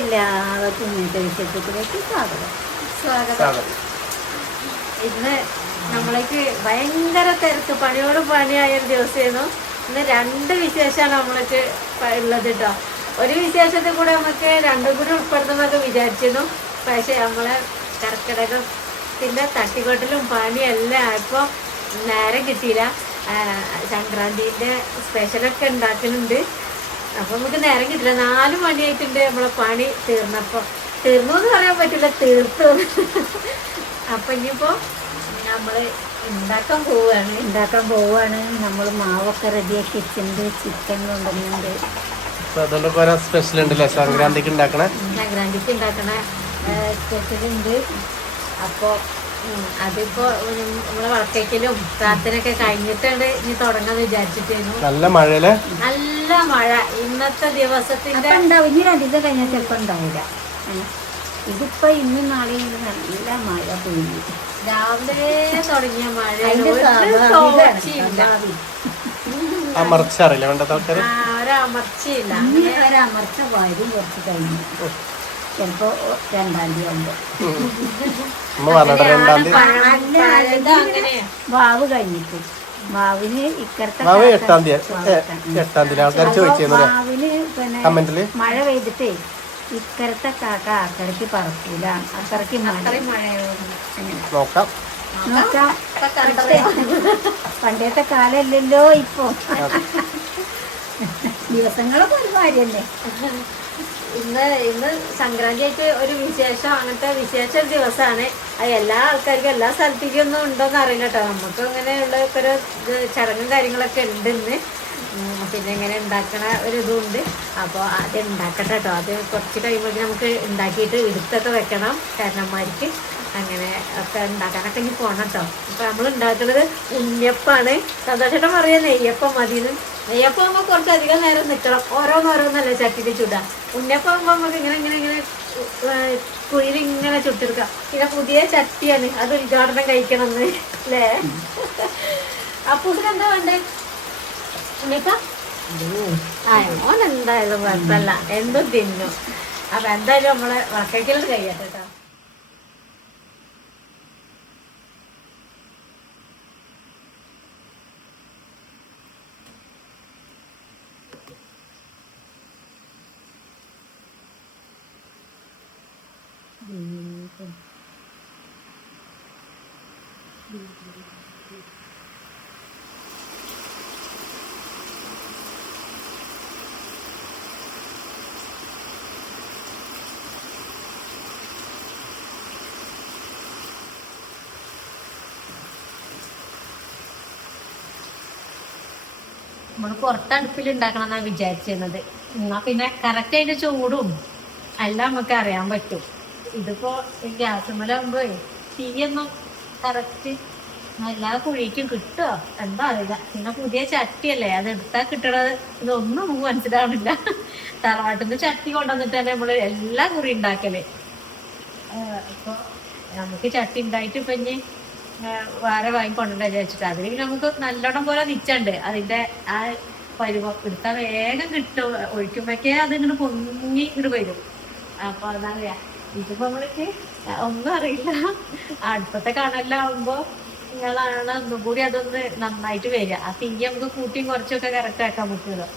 എല്ലാവർക്കും ഇന്നത്തെ വിശേഷത്തിലേക്ക് സ്വാഗതം. ഇന്ന് നമ്മളേക്ക് ഭയങ്കര തിരക്ക്, പണിയോട് പണിയായൊരു ദിവസമായിരുന്നു. ഇന്ന് 2 വിശേഷമാണ് നമ്മൾക്ക് ഉള്ളത് കേട്ടോ. ഒരു വിശേഷത്തിൽ കൂടെ നമുക്ക് 2 കൂടി ഉൾപ്പെടുത്തുന്നൊക്കെ വിചാരിച്ചിരുന്നു. പക്ഷെ നമ്മളെ കർക്കിടകത്തിൻ്റെ തട്ടിക്കൊട്ടിലും പണിയെല്ലാം ആയപ്പോൾ നേരം കിട്ടിയില്ല. സംക്രാന്തിൻ്റെ സ്പെഷ്യലൊക്കെ ഉണ്ടാക്കുന്നുണ്ട്. അപ്പം നമുക്ക് നേരം കിട്ടില്ല. 4 മണിയായിട്ടുണ്ട് നമ്മളെ പണി തീർന്നപ്പോൾ. തീർന്നു എന്ന് പറയാൻ പറ്റില്ല, തീർത്തു. അപ്പം ഇനിയിപ്പോൾ നമ്മൾ ഉണ്ടാക്കാൻ പോവുകയാണ്. നമ്മൾ മാവൊക്കെ റെഡിയാക്കി വെച്ചിട്ടുണ്ട്. ചിക്കൻ കൊണ്ടുവന്നുണ്ട്. സ്പെഷ്യൽ ഉണ്ടല്ലേ സംക്രാന്തിക്ക് ഉണ്ടാക്കണ സ്പെഷ്യലുണ്ട്. അപ്പോൾ അതിപ്പോ നമ്മളെ വളക്കയ്ക്കലും പ്രാർത്ഥനയൊക്കെ കഴിഞ്ഞിട്ടാണ് ഇനി തുടങ്ങാന്ന് വിചാരിച്ചിട്ടായിരുന്നു. നല്ല മഴ ഇന്നത്തെ ദിവസത്തിന്റെ ഇനി 2 ദിവസം കഴിഞ്ഞാൽ ചിലപ്പോൾ ഉണ്ടാവില്ല. ഇതിപ്പോ ഇന്നും നാളെയും നല്ല മഴ പെയ്യും. രാവിലെ തുടങ്ങിയ മഴ അമർച്ചറിയില്ല വേണ്ടത് ആൾക്കാര് ഒരമർച്ചയില്ല. ഒരമർച്ച വരും കുറച്ച് കഴിഞ്ഞു. ചിലപ്പോ 2-ാം തീയതി വാവ് കഴിഞ്ഞിട്ട് വാവിന് ഇക്കരത്തെ പിന്നെ മഴ പെയ്തിട്ടേ ഇക്കരത്തെ കാക്ക അക്കരക്ക് പറക്കൂല. അക്കരക്ക് നോക്കാം. പണ്ടത്തെ കാലല്ലല്ലോ ഇപ്പൊ. ദിവസങ്ങളൊക്കെ ഒരു കാര്യല്ലേ. ഇന്ന് സംക്രാന്തി ആയിട്ട് ഒരു വിശേഷം, അങ്ങനത്തെ വിശേഷ ദിവസമാണ്. അത് എല്ലാ ആൾക്കാർക്കും എല്ലാ സ്ഥലത്തേക്കും ഒന്നും ഉണ്ടോന്ന് അറിയില്ല കേട്ടോ. നമുക്ക് ഇങ്ങനെയുള്ള ഒരു ചടങ്ങും കാര്യങ്ങളൊക്കെ ഉണ്ട് ഇന്ന്. പിന്നെ ഇങ്ങനെ ഉണ്ടാക്കണ ഒരു ഇതുണ്ട്. അപ്പോൾ അത് ഉണ്ടാക്കട്ടെ കേട്ടോ. അത് കുറച്ച് കഴിയുമ്പോഴേക്കും നമുക്ക് ഉണ്ടാക്കിയിട്ട് എടുത്തൊക്കെ വെക്കണം കാരണന്മാർക്ക്. അങ്ങനെ ഒക്കെ ഉണ്ടാക്കാനൊക്കെ ഇനി പോകണം കേട്ടോ. അപ്പോൾ നമ്മൾ ഉണ്ടാക്കുന്നത് ഉണ്ണിയപ്പാണ്. സന്തോഷേട്ടൻ പറയാൻ നെയ്യപ്പം മതിയെന്ന്. നെയ്യപ്പം ആകുമ്പോൾ കുറച്ചധികം നേരം നിൽക്കണം. ഓരോന്നോരോന്നല്ലേ ചട്ടിയിൽ ചുടാം. ഉണ്ണിയപ്പം ആകുമ്പോൾ നമുക്ക് ഇങ്ങനെ കുഴിയിൽ ഇങ്ങനെ ചുട്ടെടുക്കാം. പിന്നെ പുതിയ ചട്ടിയാണ്, അത് ഉദ്ഘാടനം കഴിക്കണം എന്ന് അല്ലേ. അപ്പൂസിന് എന്താ വേണ്ടേ? ഉണ്ണിയപ്പം ഓൻ എന്തായാലും കുഴപ്പമില്ല, എന്തും തിന്നും. അപ്പം എന്തായാലും നമ്മളെ വക്കയ്ക്കൽ കഴിയട്ടെ കേട്ടോ. നമ്മൾ പുറത്തടുപ്പിൽ ഉണ്ടാക്കണം എന്നാണ് വിചാരിച്ചിരുന്നത്. എന്നാ പിന്നെ കറക്റ്റ് അതിന്റെ ചൂടും എല്ലാം നമുക്ക് അറിയാൻ പറ്റും. ഇതിപ്പോ ഗ്യാസുമ്മലാകുമ്പോ തീയൊന്നും കറക്റ്റ് എല്ലാ കുഴിക്കും കിട്ടുമോ എന്താ അറിയില്ല. പിന്നെ പുതിയ ചട്ടിയല്ലേ, അത് എടുത്താൽ കിട്ടണത് ഇതൊന്നും നമുക്ക് മനസ്സിലാവണില്ല. തറവാട്ടിന്ന് ചട്ടി കൊണ്ടുവന്നിട്ട് തന്നെ നമ്മള് എല്ലാ കുറി ഉണ്ടാക്കല്. ഇപ്പൊ നമുക്ക് ചട്ടി ഉണ്ടായിട്ട് ഇപ്പൊ ഇനി വേറെ വാങ്ങിക്കൊണ്ടുണ്ട് വിചാരിച്ചിട്ട് അതിന് നമുക്ക് നല്ലോണം പോലെ നിച്ചുണ്ട്. അതിന്റെ ആ പരുവം എടുത്താൽ വേഗം കിട്ടും. ഒഴിക്കുമ്പോഴേക്കേ അതിങ്ങനെ പൊങ്ങി ഇങ്ങോട്ട് വരും. അപ്പൊ എന്താ പറയാ, ഇതിപ്പോ നമ്മൾക്ക് ഒന്നും അറിയില്ല. അടുപ്പത്തെ കണലാവുമ്പോ നിങ്ങളാണ് ഒന്നും കൂടി അതൊന്ന് നന്നായിട്ട് വരിക. ആ തീയ നമുക്ക് കൂട്ടിയും കുറച്ചൊക്കെ കറക്റ്റ് ആക്കാൻ പറ്റുമല്ലോ.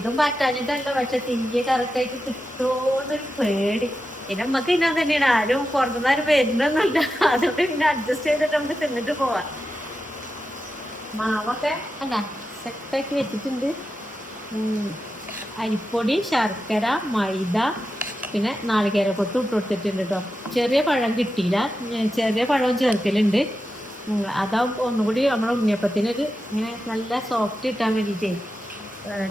ഇതും പറ്റാഞ്ഞിട്ടല്ല, പക്ഷെ തീയ കറക്റ്റായിട്ട് കിട്ടുമോന്നൊരു പേടി. പിന്നെ നമുക്ക് ഇന്നാ തന്നെയാണ്, ആരും പുറത്തുനിന്നാരും വരുന്നൊന്നുമില്ല. അതുകൊണ്ട് പിന്നെ അഡ്ജസ്റ്റ് ചെയ്തിട്ട് നമുക്ക് തിന്നിട്ട് പോവാം. മാവൊക്കെ അല്ല സെറ്റാക്കി വെച്ചിട്ടുണ്ട്. അരിപ്പൊടി, ശർക്കര, മൈദ, പിന്നെ നാളികേരക്കൊത്ത് ഇട്ട് കൊടുത്തിട്ടുണ്ട് കേട്ടോ. ചെറിയ പഴം കിട്ടിയില്ല, ചെറിയ പഴവും ചേർക്കലുണ്ട്. അതാവുമ്പോൾ ഒന്നുകൂടി നമ്മുടെ ഉണ്ണിയപ്പത്തിനൊരു ഇങ്ങനെ നല്ല സോഫ്റ്റ് കിട്ടാൻ വേണ്ടിയിട്ടേ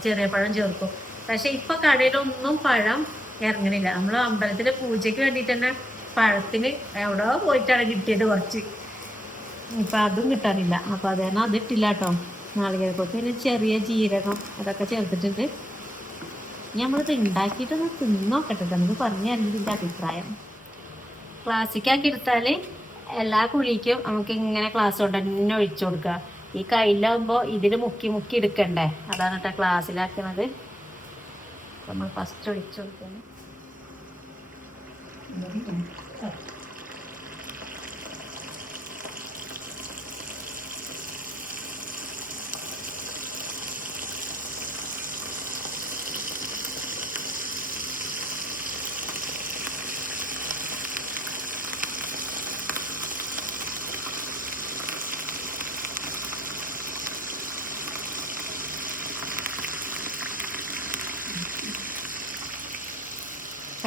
ചെറിയ പഴം ചേർക്കും. പക്ഷെ ഇപ്പൊ കടയിലൊന്നും പഴം ഇറങ്ങണില്ല. നമ്മൾ അമ്പലത്തിലെ പൂജയ്ക്ക് വേണ്ടിയിട്ട് തന്നെ പഴത്തിന് എവിടെയോ പോയിട്ടാണ് കിട്ടിയത് കുറച്ച്. ഇപ്പം അതും കിട്ടാനില്ല. അപ്പം അത് കാരണം അതിട്ടില്ല കേട്ടോ. നാളികേരക്കൊത്ത് പിന്നെ ചെറിയ ജീരകം അതൊക്കെ ചേർത്തിട്ടുണ്ട്. നമ്മളിത് ഉണ്ടാക്കിയിട്ടൊന്ന് തിന്നോക്കട്ടെ, നമുക്ക് പറഞ്ഞു തരുന്നത് ഇതിൻ്റെ അഭിപ്രായം. ക്ലാസ്സിക്കാക്കി എടുത്താൽ എല്ലാ കുഴിക്കും നമുക്ക് ഇങ്ങനെ ക്ലാസ് കൊണ്ട് തന്നെ ഒഴിച്ചു കൊടുക്കുക. ഈ കയ്യിലാവുമ്പോൾ ഇതിൽ മുക്കി മുക്കി എടുക്കണ്ടേ, അതാണ് കേട്ടോ ക്ലാസ്സിലാക്കുന്നത്. നമ്മൾ ഫസ്റ്റ് ഒഴിച്ചു കൊടുക്കുന്നത്.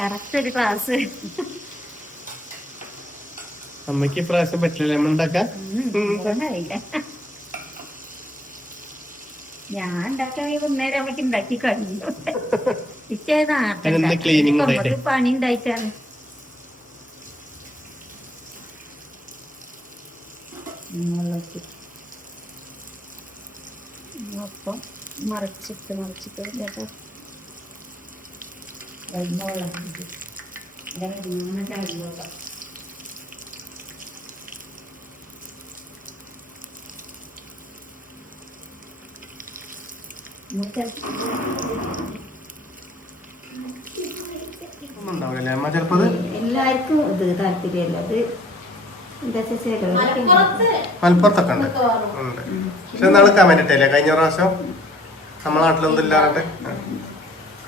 കറക്റ്റ് ഒരു ക്ലാസ്. അമ്മക്ക് ഇപ്രാവശ്യം പറ്റില്ല നമ്മൾ ഉണ്ടാക്കാൻ. ഞാൻ ഉണ്ടാക്കാൻ നേരം അമ്മക്ക് ഉണ്ടാക്കി കഴിഞ്ഞു. പണി ഉണ്ടായിട്ടാണ്. അപ്പം മറിച്ചിട്ട് കേട്ടോ. എല്ലാവർക്കും ഇത് താല്പര്യമല്ല. അത് എന്താ മലപ്പുറത്തൊക്കെ ഉണ്ട്. പക്ഷെ നാളെ കമന്റ് ഇട്ടല്ലേ കഴിഞ്ഞ പ്രാവശ്യം നമ്മളെ നാട്ടിലൊന്നും ഇല്ലാണ്ട്.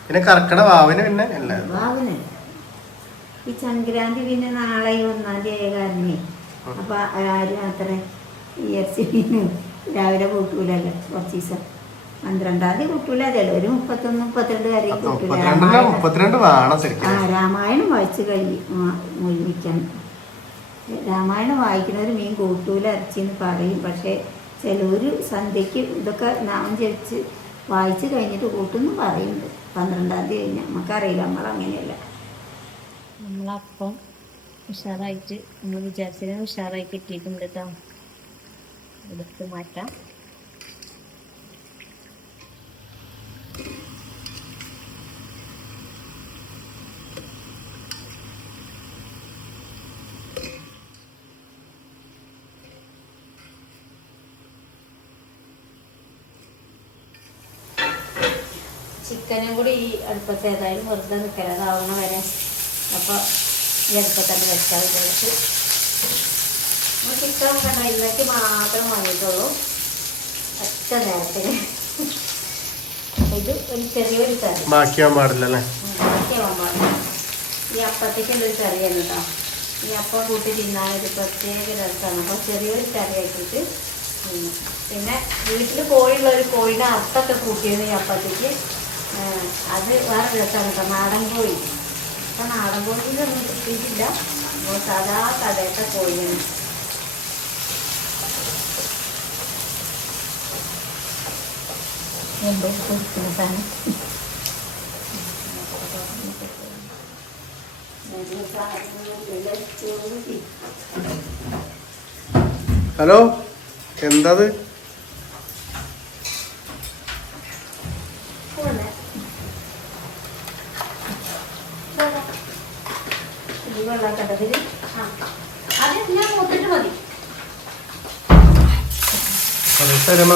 പിന്നെ കർക്കിട വാവിന് പിന്നെ വാവിന് ഈ സംക്രാന്തി പിന്നെ നാളെ 1-ാം തീയതി കാരണേ. അപ്പൊ ആരും അത്ര ഇറച്ചി രാവിലെ കൂട്ടൂലല്ലോ. കുറച്ച് ദിവസം 12-ാം തീയതി കൂട്ടൂല. അതല്ലോ ഒരു 31-32 കറി കൂട്ടൂല. രാമായണം വായിച്ച് മുഴുമിക്കാൻ. രാമായണം വായിക്കുന്നവർ മീൻ കൂട്ടൂല ഇറച്ചിന്ന് പറയും. പക്ഷെ ചിലവര് സന്ധ്യക്ക് ഇതൊക്കെ നാമം ജപിച്ച് വായിച്ച് കഴിഞ്ഞിട്ട് കൂട്ടുന്നു പറയുന്നുണ്ട്. 12-ാം തീയതി കഴിഞ്ഞാൽ നമുക്കറിയില്ല. നമ്മളങ്ങനെയല്ല. നമ്മളപ്പം ഉഷാറായിട്ട് നമ്മൾ വിചാരിച്ചതിന് ഉഷാറായി കിട്ടിയിട്ടുണ്ട് കേട്ടോ. എടുത്ത് മാറ്റാം. ചിക്കനും കൂടി ഈ അടുപ്പത്ത് ഏതായാലും വെറുതെ നിൽക്കരുത്, അതാവണ വരെ. അപ്പോൾ ഈ അടുപ്പത്തന്നെ വെച്ചാൽ വിചാരിച്ചു. നമ്മൾ ചിക്കൻ കണ്ട ഇന്നേക്ക് മാത്രം വാങ്ങിയിട്ടുള്ളൂ ഒറ്റ നേരത്തിന്. ഇത് ഒരു ചെറിയൊരു കറി, ബാക്കിയാവാൻ പാടില്ല. ഈ അപ്പത്തേക്കുള്ളൊരു കറിയാണ് കേട്ടോ. ഈ അപ്പം കൂട്ടി തിന്നാനൊരു പ്രത്യേക രസമാണ്. അപ്പോൾ ചെറിയൊരു കറി ആക്കിയിട്ട് പിന്നെ വീട്ടിൽ കോഴിയുള്ളൊരു കോഴിയുടെ അർത്ഥമൊക്കെ കൂട്ടിയത് ഈ അപ്പത്തേക്ക്. അത് വേറെ രസമാണ് കേട്ടോ. നാടൻ കോഴി. അപ്പം നാടൻ കോഴിയിലൊന്നും കിട്ടിയിട്ടില്ല. അപ്പോൾ സാധാ കടയത്തെ കോഴിയാണ്. എന്തോ കൊടുക്കുന്നതാണ്. ഹലോ, എന്താത്?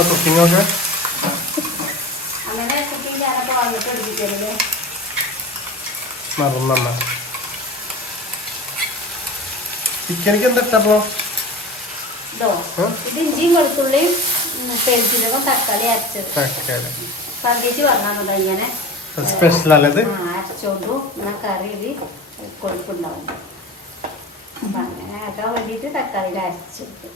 കുക്കിംഗ് ഒക്കെ അങ്ങനെ കുക്കിംഗ് ഞാനൊക്കെ വന്നിട്ട് എടുപ്പിക്കല്ലേ മറന്നമ്മ. ചിക്കനിക്ക് എന്താ ഇട്ടപ്പോ? ഇത് ഇഞ്ചിയും വെളുത്തുള്ളിയും പെരുജീരകം തക്കാളി അരച്ചത് സന്ധ്യച്ച് പറഞ്ഞാൽ ഇങ്ങനെ സ്പെഷ്യൽ അല്ലത്. അരച്ചോണ്ടു എന്നാൽ കറി ഇത് കൊഴുപ്പുണ്ടാവും. അപ്പം അങ്ങനെ ആക്കാൻ വേണ്ടിയിട്ട് തക്കാളിയിൽ അരച്ചെടുത്തു.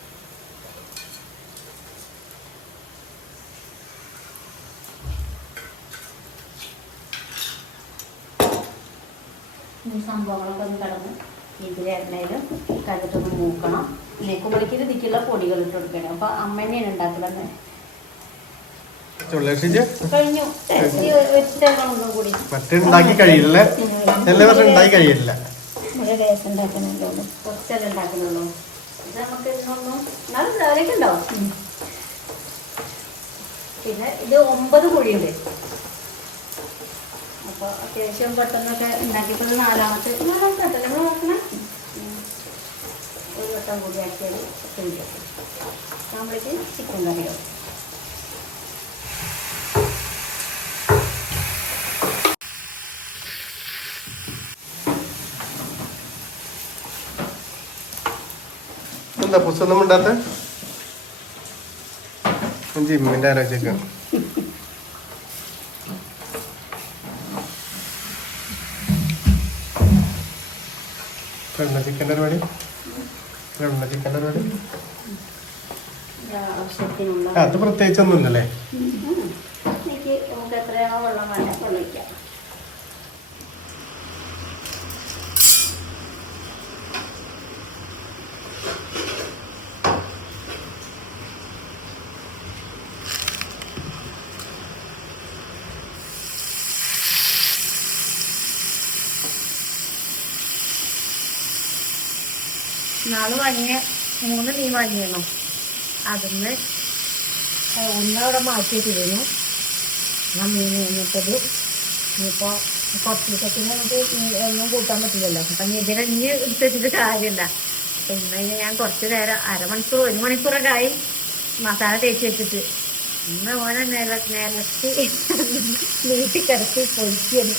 ഈ സംഭവങ്ങളൊക്കെ ഒന്ന് കിടന്ന് ഇതിലെ എണ്ണയിൽ കണ്ടിട്ടൊന്ന് മൂക്കണം. കുമ്പളിക്ക് ഇതിക്കുള്ള പൊടികൾ ഇട്ട് കൊടുക്കണം. അപ്പൊ അമ്മ തന്നെയാണ് ഉണ്ടാക്കുന്നത്. കഴിഞ്ഞു. ഒന്നും കൂടി ഉണ്ടാക്കി കഴിയില്ലേ? ഉണ്ടാക്കി കഴിയില്ല. ഒരു ടേസ്റ്റ് ഉണ്ടാക്കുന്നുള്ളൂ. കുറച്ചെല്ലാം ഉണ്ടാക്കുന്നുള്ളൂ. ഇത് നമുക്ക് ഇന്നൊന്നും എന്നാലും രാവിലേക്ക് ഉണ്ടാവും. പിന്നെ ഇത് 9 കുഴിയുണ്ട്. അപ്പോൾ അത്യാവശ്യം പെട്ടെന്നൊക്കെ ഉണ്ടാക്കിയപ്പോൾ 4ാമത്തെ പെട്ടെന്ന് നോക്കണം. ഒരു വട്ടം കൂടി ആക്കിയാൽ നമ്മളേക്ക് ചിക്കൻ കറിയോ. എന്താ പുസ്തകം ഉണ്ടാത്ത ജിമ്മിന്റെ ആലോചിക്ക ചിക്കൻ്റെ പരിപാടി ചിക്കൻ്റെ പരിപാടി ആവശ്യത്തിനുള്ള അത് പ്രത്യേകിച്ചൊന്നുമില്ലല്ലേ. എനിക്ക് നമുക്ക് എത്രയാണോ വെള്ളം വേണ്ട വെള്ളിക്കാം. നാള് വാങ്ങിയ 3 മീൻ വാങ്ങിയിരുന്നു. അതിന്ന് ഒന്നവിടെ മാറ്റിയിട്ടിരുന്നു. ഞാൻ മീൻ കഴിഞ്ഞിട്ടത് ഇനിയിപ്പോൾ കുറച്ച് ദിവസത്തിന് നമുക്ക് ഒന്നും കൂട്ടാൻ പറ്റില്ലല്ലോ. അപ്പം ഇതിനെ ഇനി എടുത്തിട്ട് കാര്യമില്ല. അപ്പം ഇന്ന് ഞാൻ കുറച്ച് നേരം 1/2 മണിക്കൂർ 1 മണിക്കൂറൊക്കെ ആയി മസാല തേച്ച് വെച്ചിട്ട്. ഇന്ന് ഓനെ നിലത്തി നീട്ടി കിടത്തി പൊരിക്കുന്നു.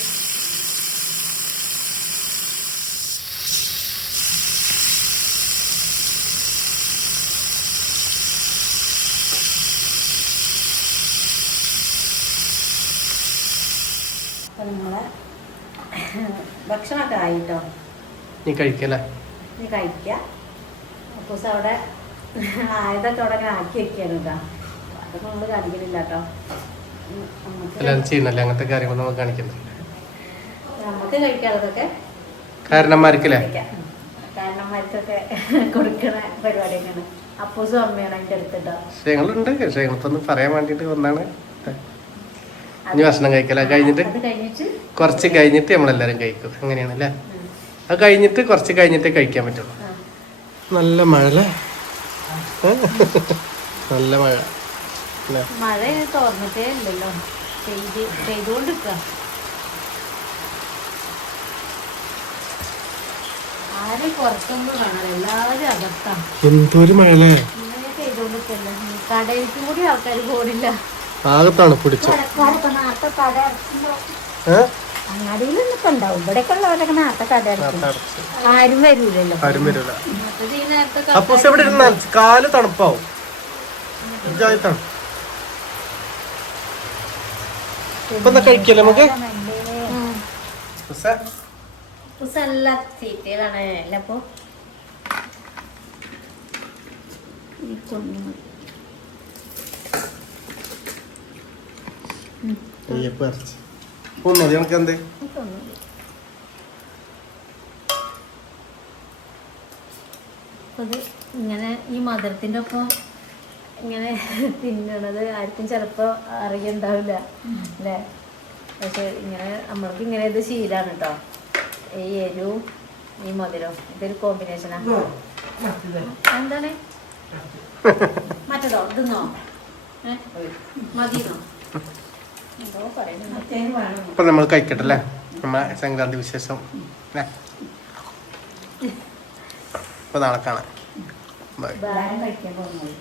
അപ്പം നമ്മളെ ഭക്ഷണമൊക്കെ ആയിട്ടോ. നീ കഴിക്കല്ലേ? നീ കഴിക്കുക. അപ്പോൾ അവിടെ ആയതൊക്കെ അവിടെ അങ്ങനെ ആക്കി വെക്കുകയാണ് കേട്ടോ. അതൊക്കെ നമ്മൾ കാണിക്കുന്നില്ല കേട്ടോ. എല്ലാവരും ചെയ്യുന്നല്ലേ അങ്ങനത്തെ കാര്യങ്ങൾ നമുക്ക് കാണിക്കുന്നില്ല. നമുക്ക് കഴിക്കാനുള്ളതൊക്കെ കാരണന്മാർക്കല്ലേ? കാരണന്മാർക്കൊക്കെ കൊടുക്കണ പരിപാടിയൊക്കെയാണ്. അപ്പൂസും അമ്മയാണ് അതിൻ്റെ അടുത്തിട്ടോ. വിഷയങ്ങളുണ്ട്. വിഷയങ്ങൾക്കൊന്ന് പറയാൻ വേണ്ടിയിട്ട് വന്നാണ്. ഇനി ഭക്ഷണം കഴിക്കല കഴിഞ്ഞിട്ട് കുറച്ച് കഴിഞ്ഞിട്ട് നമ്മളെല്ലാരും കഴിക്കും. അങ്ങനെയാണല്ലേ? അത് കഴിഞ്ഞിട്ട് കുറച്ച് കഴിഞ്ഞിട്ടേ കഴിക്കാൻ പറ്റുള്ളൂ. നല്ല മഴ അല്ലേ? നല്ല മഴ. മഴ തോർന്നിട്ടേ ഉണ്ടല്ലോ. പെയ്തുകൊണ്ടിരിക്കുക. ആരും പുറത്തൊന്നും കാണാൻ എല്ലാവരും അകത്താണ്. എന്തൊരു മഴ അല്ലേ? ഇങ്ങനെ പെയ്തുകൊണ്ടിരിക്കല്ലേ. കടയിലേക്കും കൂടി ആൾക്കാർ പോടില്ല. ആകത്താണ് പിടിച്ചു. അങ്ങാടിയിലൊന്നും ഇപ്പൊ ഉണ്ടാവും. ഇവിടെയൊക്കെ ഉള്ളവരൊക്കെ നേരത്തെ കട ആരും വരൂലല്ലോ. ആരും വരൂല. അപ്പൊ എവിടെ ഇരുന്നാൽ കാല് തണുപ്പാവും. ഇപ്പൊ എന്താ കഴിക്കല്ലേ നമുക്ക്? നല്ല തീറ്റയിലാണ് അല്ല. അപ്പൊ ഞങ്ങൾക്ക് എന്തേ അത് ഇങ്ങനെ ഈ മധുരത്തിൻ്റെ ഒപ്പം ഇങ്ങനെ തിന്നണത് ആർക്കും ചിലപ്പോൾ അറിയുണ്ടാവില്ല അല്ലേ? പക്ഷെ ഇങ്ങനെ നമ്മൾക്ക് ഇങ്ങനെ ഇത് ശീലമാണ് കേട്ടോ. ഈ എരിവും ഈ മധുരവും ഇതൊരു കോമ്പിനേഷനാണ്. എന്താണ് മറ്റേതോ ഇതെന്നോ മതിയെന്നോ എന്തോ പറയുന്നു. ഇപ്പൊ നമ്മൾ കഴിക്കട്ടല്ലേ? നമ്മളെ സംക്രാന്തി വിശേഷം അല്ലേ? ഇപ്പൊ നാളെ കാണാം. ബൈ. കഴിക്കാൻ പോകുന്നത്.